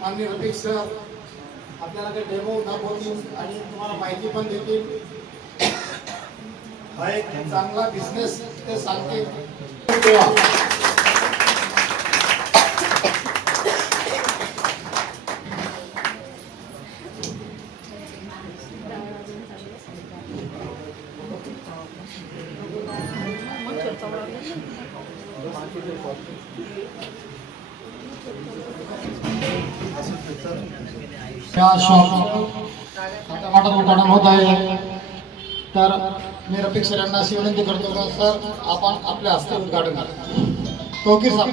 माननीय रफिक सर आपल्याला ते डेमो दाखवतील आणि तुम्हाला माहिती पण देतील हा एक चांगला बिझनेस ते सांगते Thank you. त्या शॉप उद्घाटन होत आहे. तर मी रफिक सर यांना अशी विनंती करतो का सर आपण आपल्या हस्ते उद्घाटन करा. Okay sir.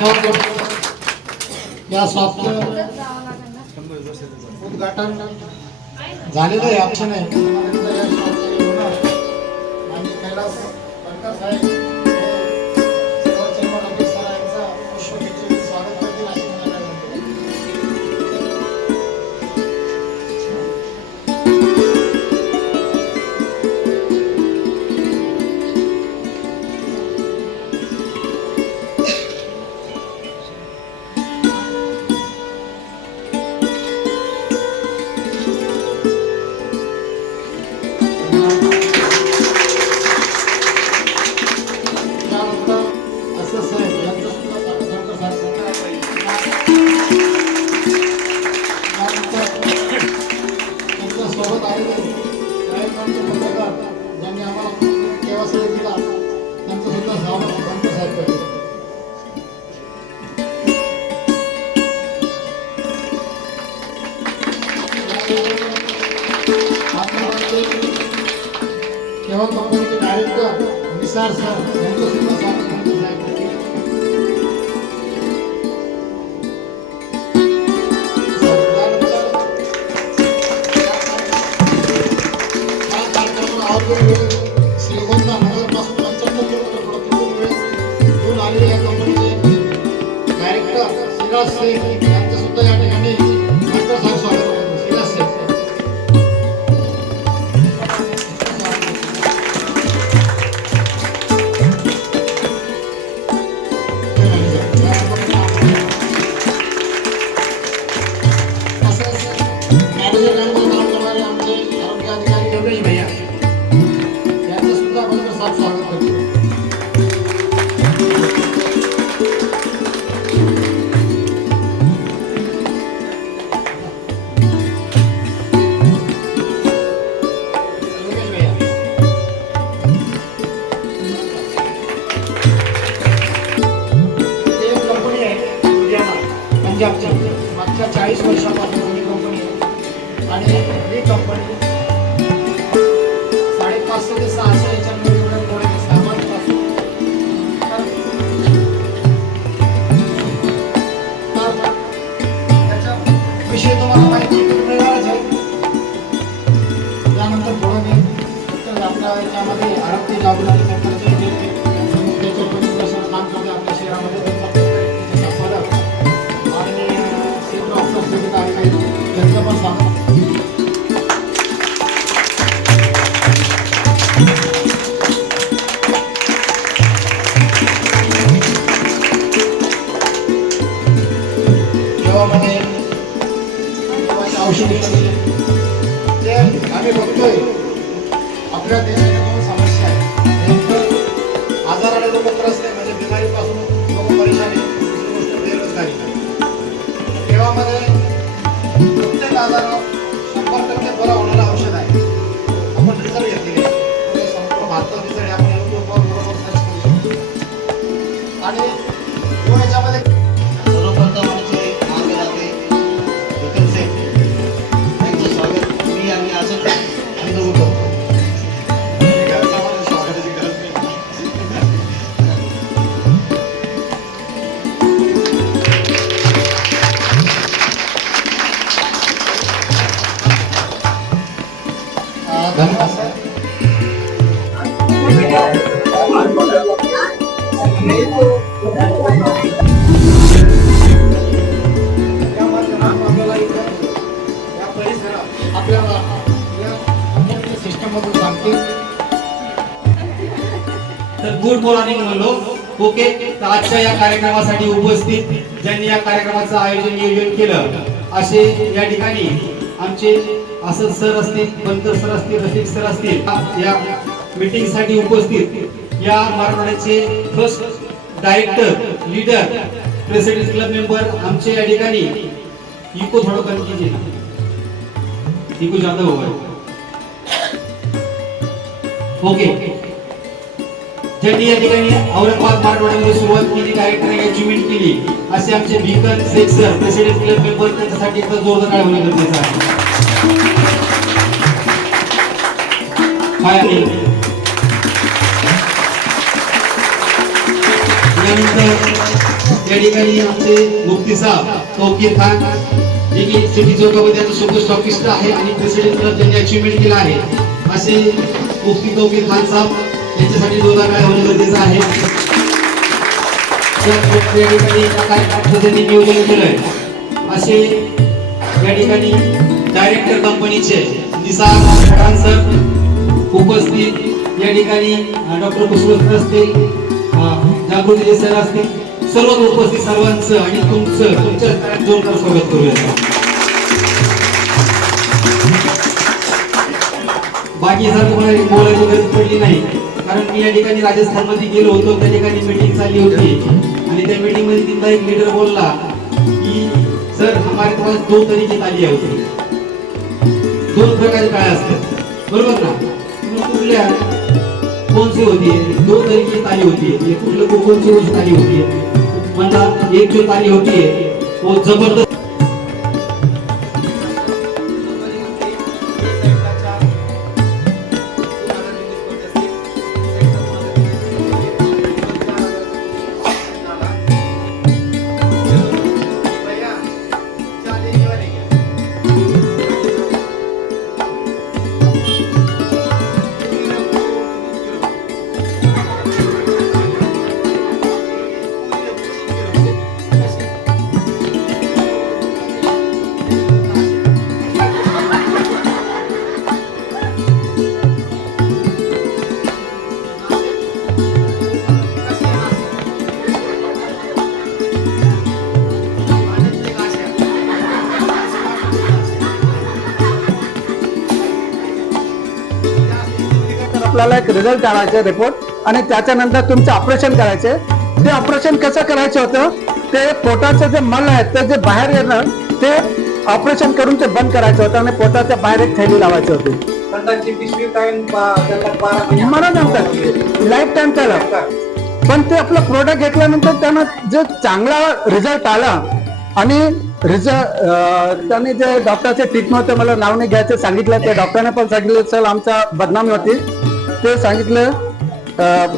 धन्यवाद या सॉफ्टवेअर उद्घाटन झालेलं आहे ऑप्शन आहे. आणि कैलास बनकर साहेब त्यांच्यासोबत पत्रकार ज्यांनी आम्हाला केव्हा दिला त्यांचं सुद्धा साहेब केवळ कंपनीचे डायरेक्टर निसार सर यांचं सुद्धा स्वागत श्रीगोंदा नगरपासून पंच्याहत्तर किलोमीटर पुढे तिथून वेळ घेऊन आलेले या कंपनीचे डायरेक्टर श्रीराज शेख यांचं सुद्धा या ठिकाणी डॉक्टर साहेब स्वागत करतो श्रीराज शेख मॅनेजर आहे সম্পর্কে বলা ওনারা ओके. तर आजच्या या कार्यक्रमासाठी उपस्थित ज्यांनी या कार्यक्रमाचं आयोजन नियोजन केलं असे या ठिकाणी आमचे असं सर असतील बनकर सर असतील रफिक सर असतील या मीटिंगसाठी उपस्थित या मराठवाड्याचे first director leader president club member आमचे या ठिकाणी इको थोडं कमी कीजिए इको जाधव हो ओके. ज्यांनी या ठिकाणी औरंगाबाद मराठवाड्यामध्ये सुरुवात केली कार्यक्रम अचिव्हमेंट केली. असे आमचे Bhikan Shaikh sir president club member त्यांच्यासाठी एकदा जोरदार काय होणं गरजेचं आहे? हाय अनिल यानंतर या ठिकाणी आमचे मुफ्ती साहेब तौकीर खान जे की सिटी चौकामध्ये आता सुपर स्टॉकिस्ट आहे आणि प्रेसिडेंट क्लब त्यांनी अचिव्हमेंट केला आहे. असे मुफ्ती तौकीर खान साहेब त्याच्यासाठी जोरदार काय होणं गरजेचं आहे? या ठिकाणी या कार्यक्रमाचं नियोजन केलंय? असे या ठिकाणी डायरेक्टर कंपनीचे निसार खान सर उपस्थित या ठिकाणी डॉक्टर कुशवंत असतील जागृती सर असतील सर्व उपस्थित सर्वांचं आणि तुमचं तुमच्या जोरदार स्वागत करूया. बाकी जर तुम्हाला बोलायची गरज पडली नाही. कारण मी या ठिकाणी राजस्थानमध्ये गेलो होतो त्या ठिकाणी मीटिंग चालली होती. आणि त्या मीटिंगमध्ये तिथला एक लीडर बोलला की सर हमारे पास दो तरीके ताली होती. दोन प्रकारचे काय असतात? बरोबर ना? कुठल्या कोणती होती? है दो तरीके की ताली होती. म्हणजे कुठलं को- ताली होती? म्हणतात एक जो ताली होती तो जबरदस्त आपल्याला एक रिझल्ट आणायचे रिपोर्ट आणि त्याच्यानंतर तुमचं ऑपरेशन करायचे. ते ऑपरेशन कसं करायचं होतं? ते पोटाचं जे मल आहे ते जे बाहेर येणं ते ऑपरेशन करून ते बंद करायचं होतं आणि पोटाच्या बाहेर एक थैली लावायची होती. मला नंतर लाईफ टाइम त्याला. पण ते आपलं प्रोडक्ट घेतल्यानंतर त्यांना जे चांगला रिझल्ट आला आणि रिझल्ट त्यांनी जे डॉक्टरचे ट्रीटमेंट होते मला नाव नाही घ्यायचं सांगितलं. ते डॉक्टरने पण सांगितलं चल आमचा बदनामी होती. ते सांगितलं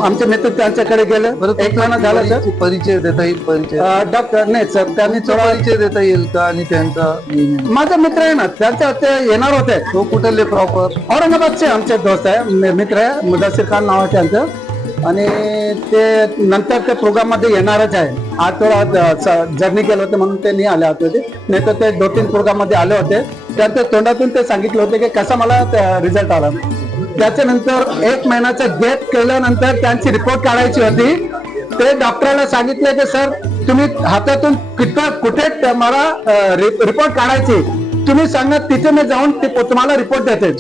आमचे मित्र त्यांच्याकडे गेले. एक महिना झाला सर. परिचय- देता येईल परिचय. डॉक्टर नाही सर त्यांनी थोडा परिचय देता येईल का आणि त्यांचा माझा मित्र आहे ना त्यांचा ते येणार होते. तो कुठले प्रॉपर औरंगाबादचे आमचे दोस्त आहे मित्र आहे मुदस्सीर खान नाव आहे त्यांचं आणि ते नंतर ते प्रोग्राममध्ये येणारच आहे. आज थोडा जर्नी केलं होतं म्हणून ते नाही आले होते नाही तर ते दोन तीन प्रोग्राममध्ये आले होते. त्यांच्या तोंडातून ते सांगितलं होते की कसा मला रिझल्ट आला. त्याच्यानंतर एक महिन्याचं गेट केल्यानंतर त्यांची रिपोर्ट काढायची होती. ते डॉक्टरला सांगितले की सर तुम्ही हातातून कितपत कुठे मला रिपोर्ट काढायची? तुम्ही सांगा तिथे मी जाऊन ते तुम्हाला रिपोर्ट देते.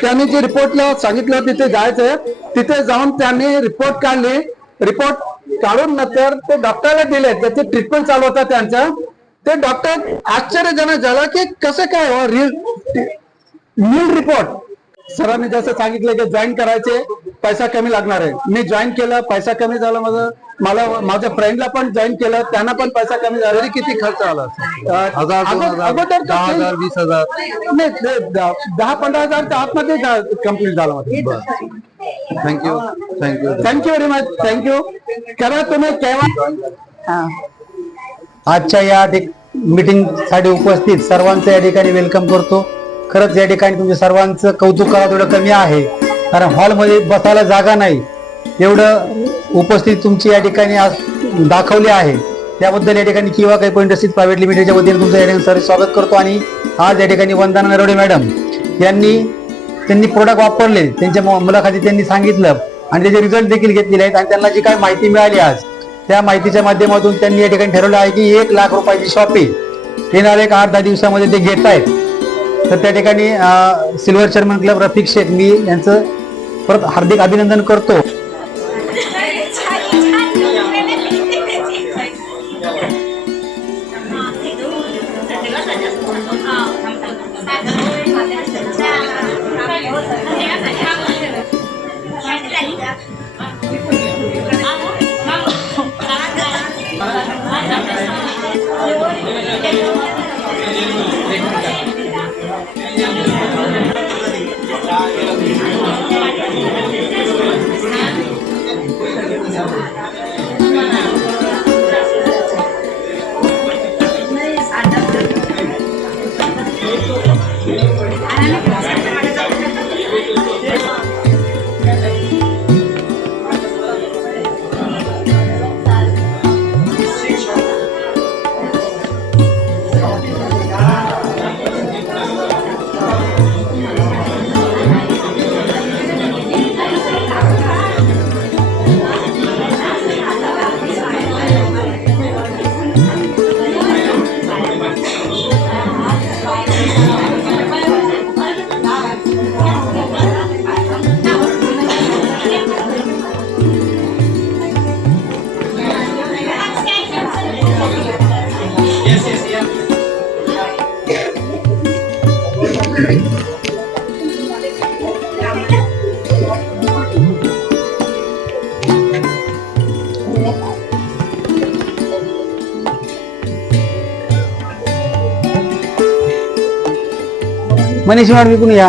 त्यांनी जे रिपोर्टला सांगितलं तिथे जायचं. तिथे जाऊन त्यांनी रिपोर्ट काढले. रिपोर्ट काढून नंतर ते डॉक्टरला दिले. त्याचे ट्रीटमेंट चालू होता त्यांचा. ते डॉक्टर आश्चर्यजनक झालं की कसं काय हो रील रिपोर्ट सरांनी जसं सांगितलं की जॉईन करायचे पैसा कमी लागणार आहे. मी जॉईन केलं पैसा कमी झाला माझं. मला माझ्या फ्रेंडला पण जॉईन केलं त्यांना पण पैसा कमी झाला. तरी किती खर्च आला? हजार हजार अगोदर तर दहा ते- हजार वीस हजार. नाही ते द- दहा पंधरा हजारच्या आतमध्ये कंप्लीट झालं माझं. Thank you thank you thank you very much thank you करा तुम्ही केव्हा? आजच्या या मीटिंगसाठी उपस्थित सर्वांचं या ठिकाणी वेलकम करतो. खरंच या ठिकाणी तुमच्या सर्वांचं कौतुक करा थोडं कमी आहे. कारण हॉलमध्ये बसायला जागा नाही. एवढं उपस्थित तुमची या ठिकाणी आज दाखवली आहे. त्याबद्दल या ठिकाणी किंवा काही पॉईंट इंडस्ट्रीज प्रायव्हेट लिमिटेडच्या वतीने तुमचं या ठिकाणी सर स्वागत करतो आणि आज या ठिकाणी वंदना नरवडे मॅडम यांनी त्यांनी प्रोडक्ट वापरले. त्यांच्या मु- त्यांनी सांगितलं आणि त्याचे रिझल्ट देखील घेतलेले आहेत. आणि त्यांना जी काय माहिती मिळाली आज त्या माहितीच्या माध्यमातून त्यांनी या ठिकाणी ठरवलं आहे की एक लाख रुपयाची शॉपिंग येणाऱ्या एक आठ दहा दिवसामध्ये ते घेत आहेत तर त्या ठिकाणी silver chairman club Rafiq Shaikh मी यांचं परत हार्दिक अभिनंदन करतो. मनीषी मॅडम विकून या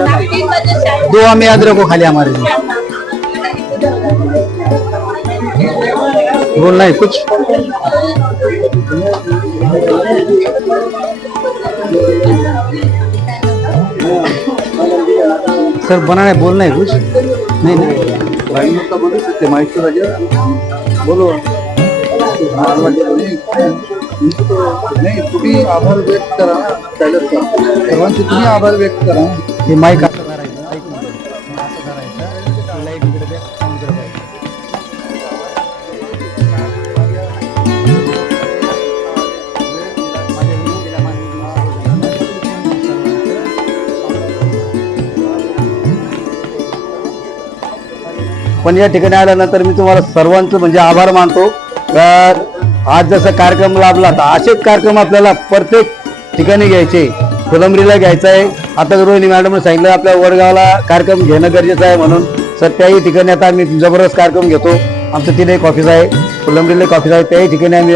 दुआ में याद रखो खाली हमारे लिए। बोलना है कुछ? सर, बनाना है, बोलना है कुछ? नहीं नहीं। राहिलं का बोलू तुम्ही आभार व्यक्त करा सर्वांचे तुम्ही आभार व्यक्त करा. हे माईक असं धरायचं माईक असं धरायचं. लाइट इकडे द्या, इकडे द्या. पण या ठिकाणी आल्यानंतर मी तुम्हाला सर्वांचं म्हणजे आभार मानतो. आज जसा कार्यक्रम लाभला तर असेच कार्यक्रम आपल्याला प्रत्येक ठिकाणी घ्यायचे. फुलंबरीला घ्यायचं आहे. आता रोहिणी मॅडमने सांगितलं आपल्या वडगावला कार्यक्रम घेणं गरजेचं आहे म्हणून. सर त्याही ठिकाणी आता आम्ही जबरदस्त कार्यक्रम घेतो. आमचं तिथे एक ऑफिस आहे. फुलंबरीला एक ऑफिस आहे. त्याही ठिकाणी आम्ही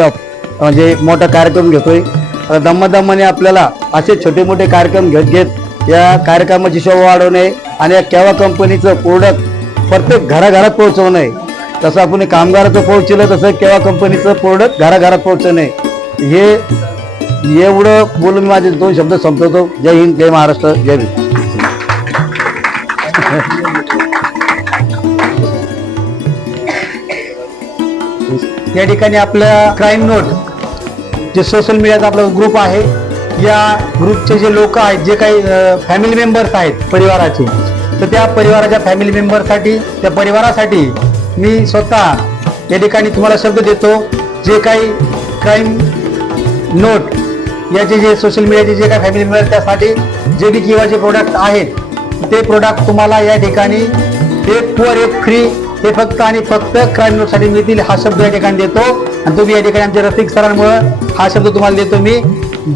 म्हणजे मोठा कार्यक्रम घेतोय. आता दम्मादम्माने आपल्याला असे छोटे मोठे कार्यक्रम घेत घेत या कार्यक्रमाची शोभा वाढवणे आणि या केव्हा कंपनीचं प्रोडक्ट प्रत्येक घराघरात पोहोचवणं आहे तसं आपण कामगाराचं पोहोचलं तसं केव्हा कंपनीचं प्रोडक्ट घराघरात पोहोचवणे हे एवढं बोलून मी माझे दोन शब्द संपवतो. जय हिंद जय महाराष्ट्र जय भीम. या ठिकाणी आपल्या क्राईम नोट जे सोशल मीडियाचा आपला ग्रुप आहे या ग्रुपचे जे लोक आहेत जे काही फॅमिली मेंबर्स आहेत परिवाराचे तर त्या परिवाराच्या फॅमिली मेंबरसाठी त्या परिवारासाठी मी स्वतः या ठिकाणी तुम्हाला शब्द देतो. जे काही क्राईम नोट याचे जे सोशल मीडियाचे जे काही फॅमिली मेंबर त्यासाठी जे बी किंवा जे प्रोडक्ट आहेत ते प्रोडक्ट तुम्हाला या ठिकाणी एक फोर एक फ्री हे फक्त आणि फक्त क्राईम नोटसाठी मिळतील हा शब्द या ठिकाणी देतो. आणि तुम्ही या ठिकाणी आमच्या रफिक सरांमुळे हा शब्द तुम्हाला देतो मी.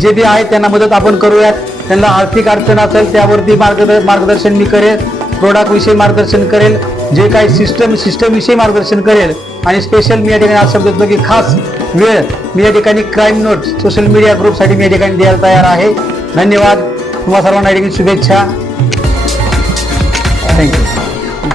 जे बी आहे त्यांना मदत आपण करूयात. त्यांना आर्थिक अडचण असेल त्यावरती मार्गदर्शन मार्गदर्शन मी करेल. प्रोडक्टविषयी मार्गदर्शन करेल. जे काही सिस्टम सिस्टमविषयी मार्गदर्शन करेल. आणि स्पेशल मी या ठिकाणी हा शब्द देतो की खास वेळ मी या ठिकाणी क्राईम नोट सोशल मीडिया ग्रुपसाठी मी या ठिकाणी द्यायला तयार आहे. धन्यवाद. तुम्हा सर्वांना या ठिकाणी शुभेच्छा. थँक्यू